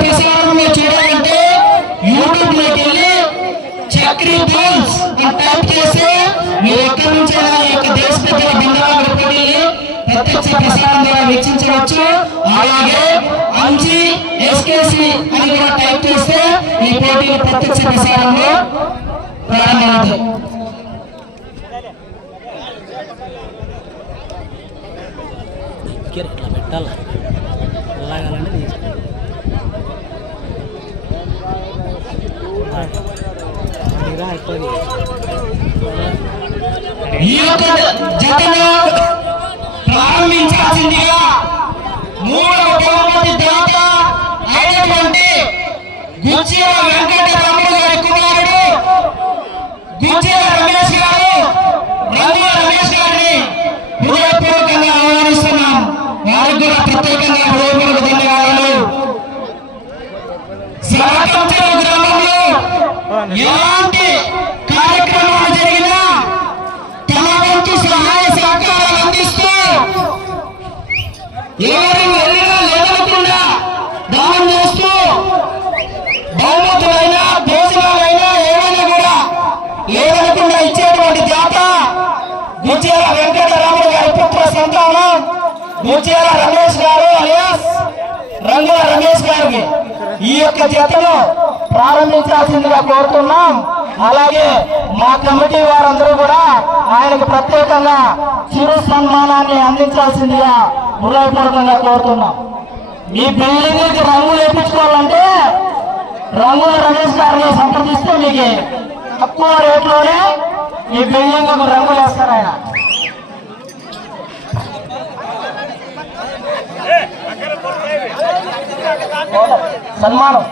యొక్క చూడాలంటే యూట్యూబ్లోకి వెళ్ళి చక్రీ బాల్స్ అని టైప్ మీరు ఎక్కడి నుంచి అయినా యొక్క దేశపెద్దల ప్రత్యక్ష ప్రసారం ద్వారా వీక్షించవచ్చు. అలాగే అంజి ఎస్కేసి అని కూడా టైప్ చేస్తే ఈ పోటీలు ప్రత్యక్ష ప్రసారంలో ప్రారంభమవుతాయి లాగాలంటే తీసుకో రా అయిపోయింది ఈ యొక్క జతను ప్రారంభించాల్సిందిగా మూడవ బహుమతి దాత అయినటువంటి గుజ్జీల వెంకట రాముడు గారి కుమారుడు గుజ్జీల రమేష్ గారు రంగుల రమేష్ గారిని హృదయపూర్వకంగా ఆహ్వానిస్తున్నాం. వారికి కూడా ప్రత్యేకంగా హృదయపూర్వక ధన్యవాదాలు. గ్రామంలో ఎలాంటి కార్యక్రమాలు జరిగినా తమ వంతు సహాయ సహకారాలు అందిస్తూ ఎవరు వెళ్ళినా లేదనకుండా దానం చేస్తూ బహుమతులైనా భోజనాలైనా ఏమైనా కూడా లేదనకుండా ఇచ్చేటువంటి జాత గుజ్జేల వెంకటరాముడు గారి పుత్ర సంతానం గుజ్జేల రమేష్ గారు అలియాస్ రంగుల రమేష్ గారికి. ఈ యొక్క జతను ప్రారంభించాల్సిందిగా కోరుతున్నాం. అలాగే మా కమిటీ వారందరూ కూడా ఆయనకు ప్రత్యేకంగా చిరు సన్మానాన్ని అందించాల్సిందిగా హృదయపూర్వకంగా కోరుతున్నాం. మీ బిల్డింగ్ రంగులు వేయించుకోవాలంటే రంగుల రమేష్ గారిని సంప్రదిస్తే మీకు తక్కువ రేట్లోనే ఈ బిల్డింగ్ రంగులు వేస్తారు ఆయన. సన్మానం.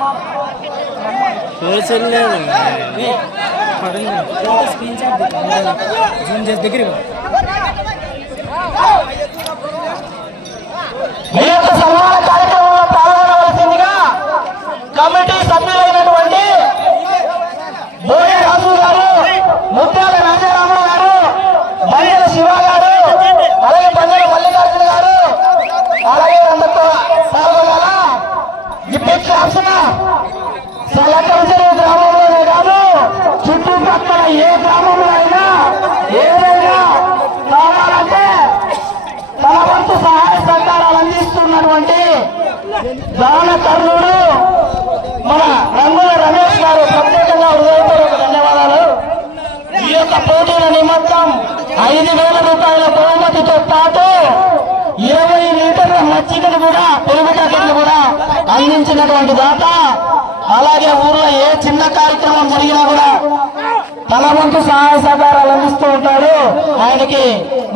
స్క్రీన్ షాట్ దగ్గర మీ యొక్క సన్మాన కార్యక్రమంలో పాల్గొనవలసిందిగా కమిటీ సభ్యులైనటువంటి బోడే రాజు గారు ముత్యాల రాజారాముడు గారు బండల శివ గారు అలాగే బండల మల్లికార్జున గారు అలాగే అందరితో పాల్గొనాలా? ఈ పెద్ద అంశన సలకరిచని గ్రామంలోనే కాదు చుట్టుపక్కల ఏ గ్రామంలో అయినా ఏదైనా కావాలంటే తన వంతు సహాయ సహకారాలు అందిస్తున్నటువంటి దాన కర్ణుడు మన రంగుల రమేష్ గారు ప్రత్యేకంగా హృదయపూర్వక ధన్యవాదాలు ఈ యొక్క పోటీల నిమిత్తం ఐదు వేల రూపాయల బహుమతితో పాటు ఇరవై లీటర్ల మజ్జిగను కూడా పెరుగు ప్యాకెట్లు కూడా అందించినటువంటి దాత అలాగే ఊర్లో ఏ చిన్న కార్యక్రమం జరిగినా కూడా తన వంతు సహాయ సహకారాలు అందిస్తూ ఉంటాడు. ఆయనకి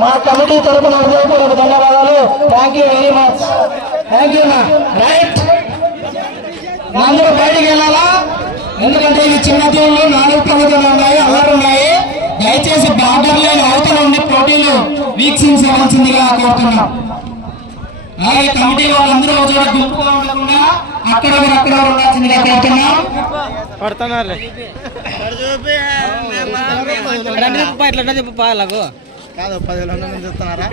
మా కమిటీ తరఫున హృదయపూర్వక ధన్యవాదాలు. Thank you very much thank you right అందరూ బయటికి వెళ్ళాలా? ఎందుకంటే ఈ చిన్న టీంలు నాలుగు కమిటీలు బార్డర్ లేని అవతల ఉండి పోటీలు వీక్షించవలసిందిగా కోరుతున్నాం. అలాగే కమిటీ వాళ్ళందరూ ఒక చోట గుంపుగా ఉండకుండా అక్కడ ఒకరు అక్కడ ఉండాల్సిందిగా కోరుతున్నాం. పడుతున్నారులే. ఇట్లా చెప్పు పాలకు కాదు మంది చూస్తున్నారా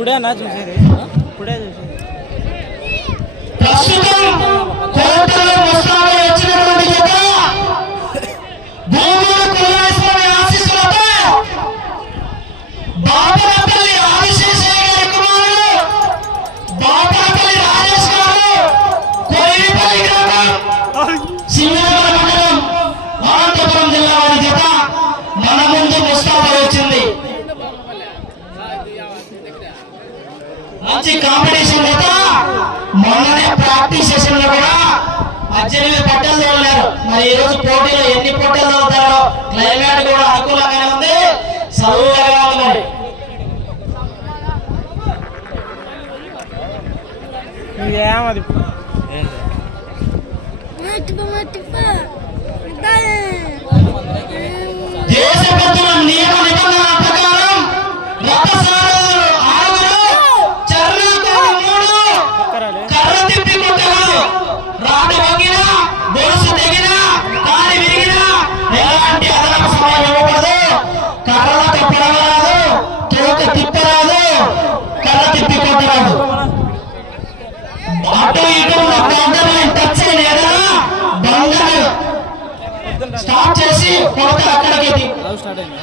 ఇప్పుడే నా చూసేది. ఇప్పుడే చూసేది. ప్రస్తుతం వచ్చినటువంటి కాంపిటీషన్ జత మొన్ననే ప్రాక్టీస్ సెషన్లో కూడా పద్దెనిమిది పొట్టలు తోలారు మరి ఈ రోజు పోటీలో ఎన్ని పొట్టలు తోలుతారో క్లైమేట్ కూడా అనుకూలంగానే ఉంది. ఇదేమది? Muito bom, మాట్లాడాను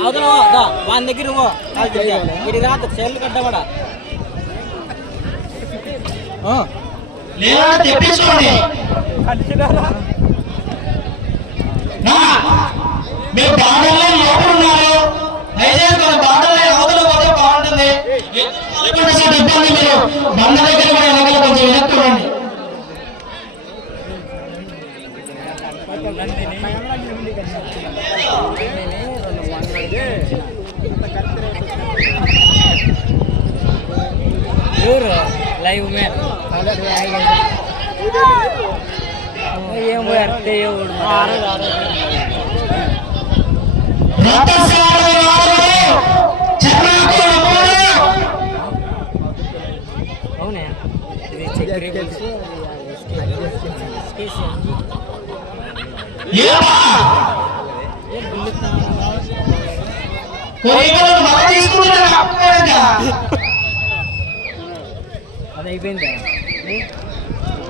అవును వాని దగ్గర ఇది రాదు చెల్లు కట్టబడా లేదా తెప్పించుకోండి. మీరు బాధల్లో ఎవరున్నారు దయచేసి మన బాధల్లో అవతల పోతే బాగుంటుంది. ఇబ్బంది మీరు బండ దగ్గర కూడా వెనకాల కొంచెం వెనక్కురండి లైవ్ మ్యాన్. ఏం అర్థం ఎవడు అవునా. అయిపోయిందా?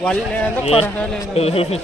¿Cuál es el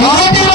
மாதா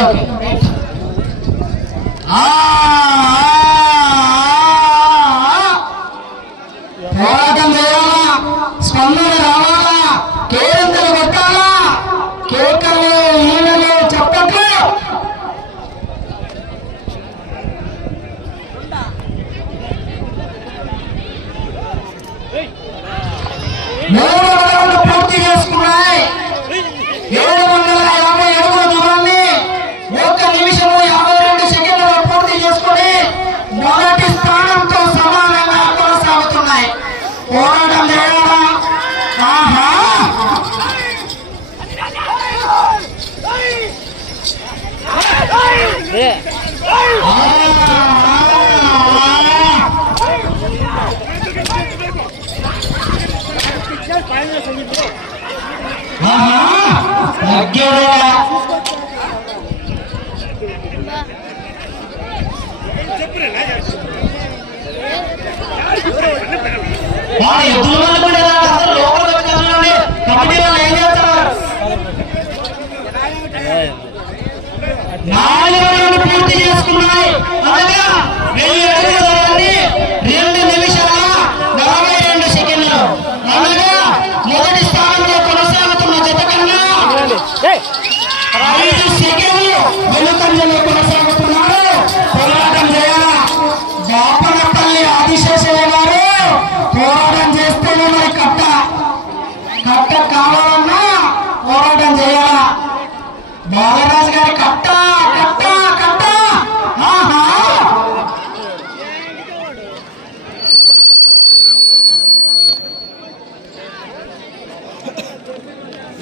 Okay. ఎదురు కబడ్డీ నాలుగు పూర్తి చేసుకున్నాయి. రెండు నిమిషాలు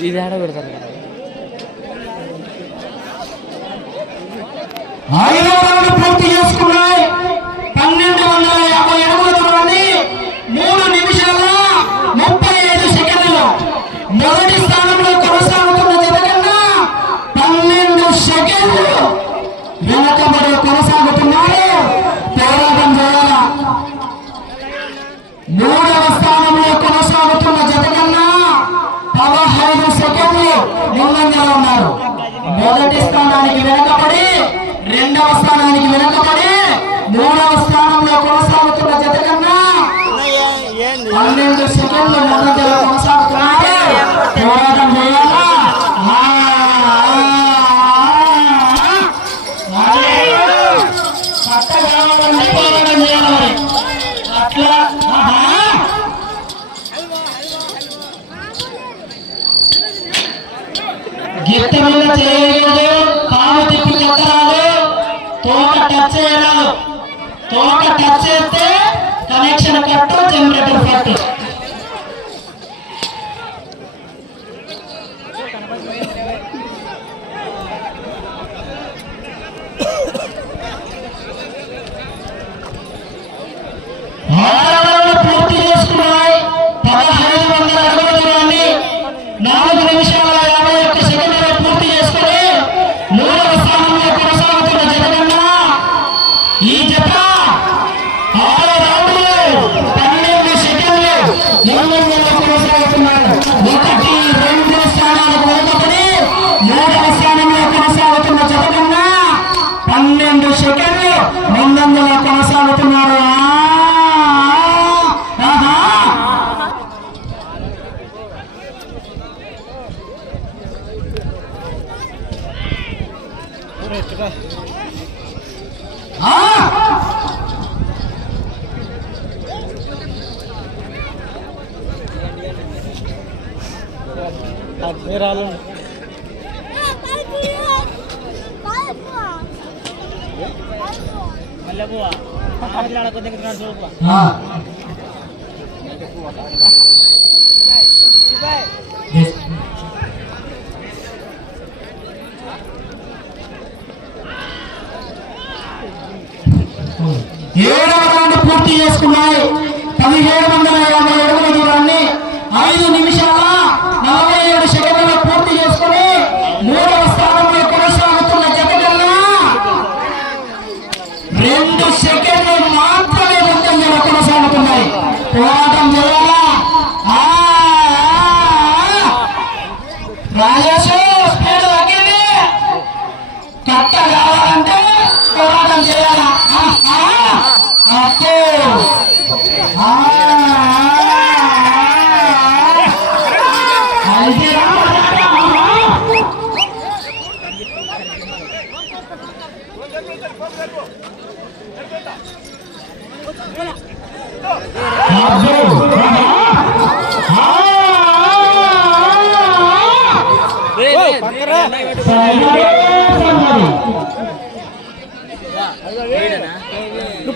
ఇది ఆడ పెడతారు দেখতে পারলে ఏడు రౌండ్ పూర్తి చేసుకున్నాయి. పదిహేడు వందల యాభై అడుగుల దూరాన్ని ఐదు నిమిషాల నలభై ఏడు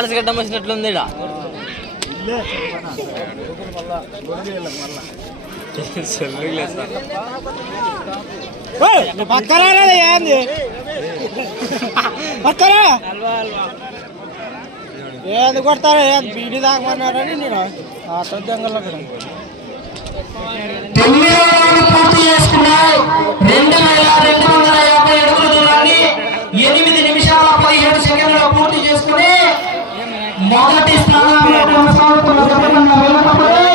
పాలసీ గడ్డం వచ్చినట్లుంది ఇక్కడ ఏది? ఏంది పక్కరా ఏంది కొడతారా? ఏం బీడి తాగమన్నారని నేను ఆ సొద్దంగల్లో పూర్తి మొదటి స్థానంలో కొనసాగుతున్న గతంలో వెళ్ళకపోతే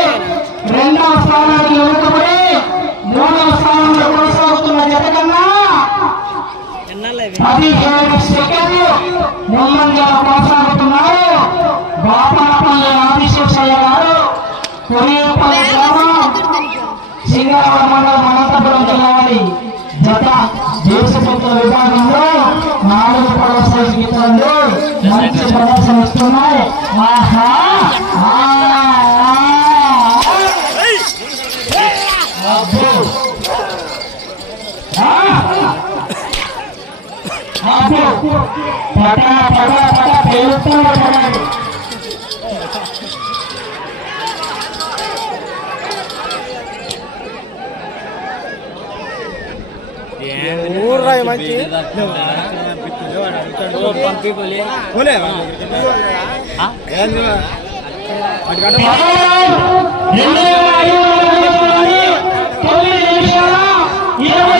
రెండవ స్థానానికి వెళ్ళకపోతే మూడవ స్థానంలో కొనసాగుతున్న జత కన్నా పదిహేను సెకండ్లు ముందంజల కొనసాగుతున్నారు. బాపాపల్లి ఆదిశేషయ్య గారు కొనియపల్లి గ్రామం సింగరవరం మండలం అనంతపురం జిల్లా జత దేశ విభాగంలో నాలుగు పడవల గీతంలో మంచి ప్రదర్శన వస్తున్నాయి. ఆహా! పట పట పట పెరుగుతున్న పడండి ఊర్రాయి మంచి वो पंपी बोले बोले ఇరవై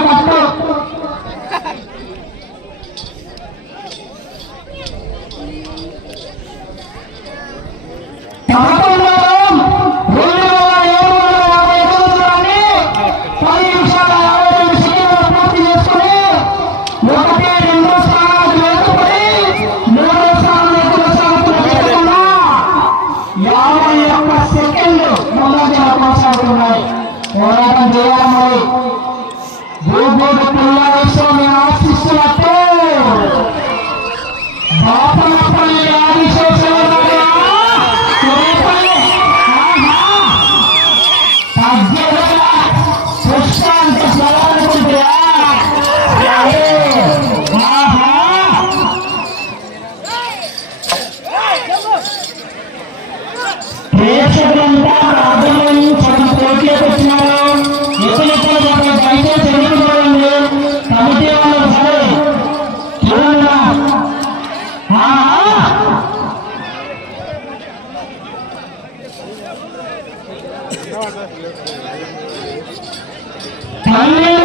Amen.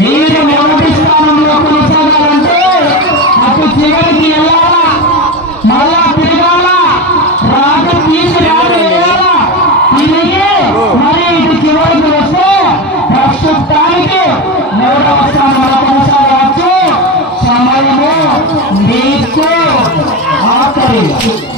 మీరు మొదటి స్థానంలో కొనసాగాలంటే అప్పుడు చివరికి ఎలా る。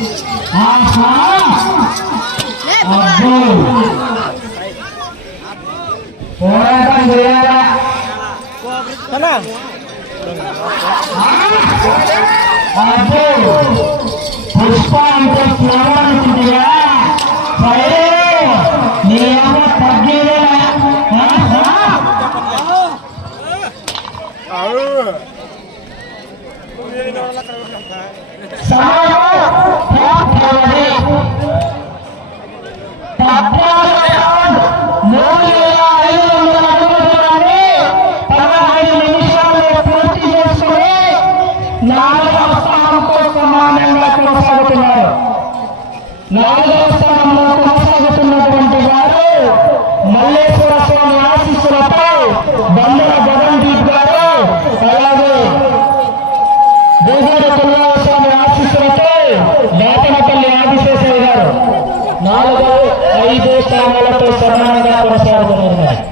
karena negara pada secara benar